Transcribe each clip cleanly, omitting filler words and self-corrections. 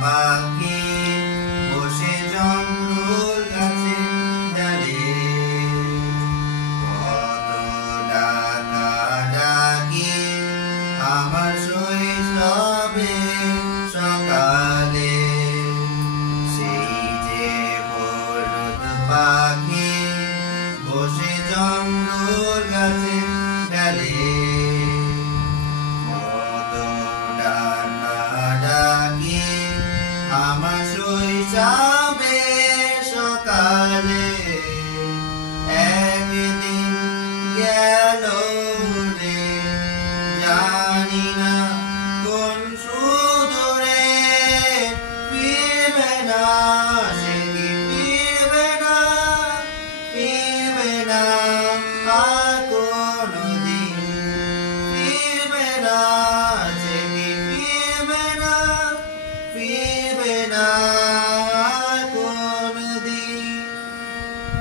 পাখি বসে জঙ্গল গাছের ডালে কত ডাকাডাকি আমার শৈশবে সকালে সেই যে হলুদ পাখি বসে জঙ্গল গাছের ডালে আমার শৈশবে সকালে একদিন গেল রে জানি না কোন সুদূরে ফিরবে না সে কি ফিরবে না আর কোনদিন ফিরবে না সে কি ফিরবে না কোনদিন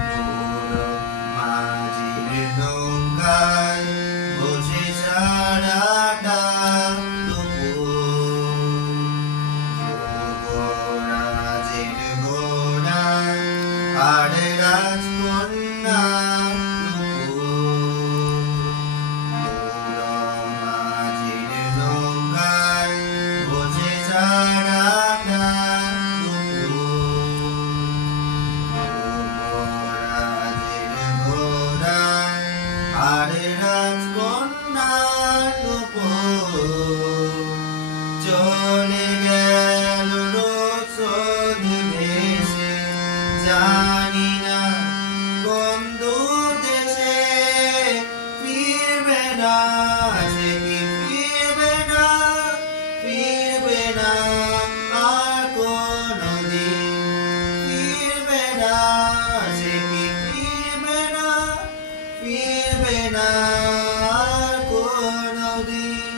বুড়ো মাঝির নৌকায় বসে সারাটা দুপুর যুবরাজের ঘোড়ায় আর রাজকন্যা বুড়ো মাঝির নৌকায় বসে সারাটা আর রাজকন্যার চলে গেল রোদ ভেসে জানি না কোন দূর দেশে ফিরবে না সে কি ফিরবে না আর কোনদিন ফিরবে না সে কি ফিরবে না আর কোনদিন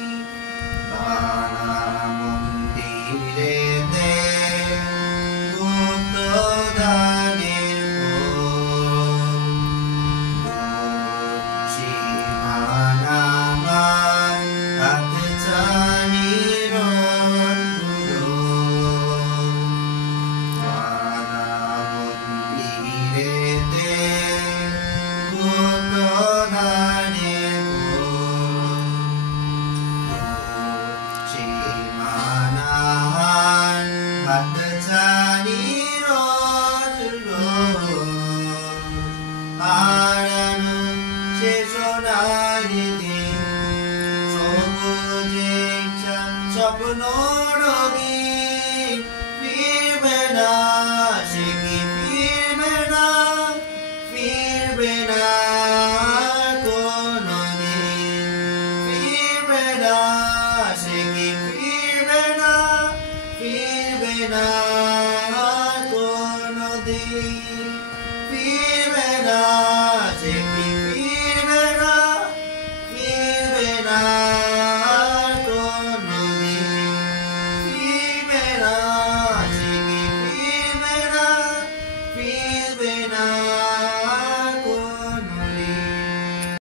বানা মন্দিরেতে গুপ্ত দানের সীমানামায় হাত ছানির বানা মন্দিরেতে গুপ্ত হাত ছানির হারানো সে সোনালি দিন সবুজে স্বপ্ন রঙিন ফিরবে না সে কি ফিরবে না কোনদিন ফিরবে না সে কি ফিরবে না কোনদিন ফিরবে না।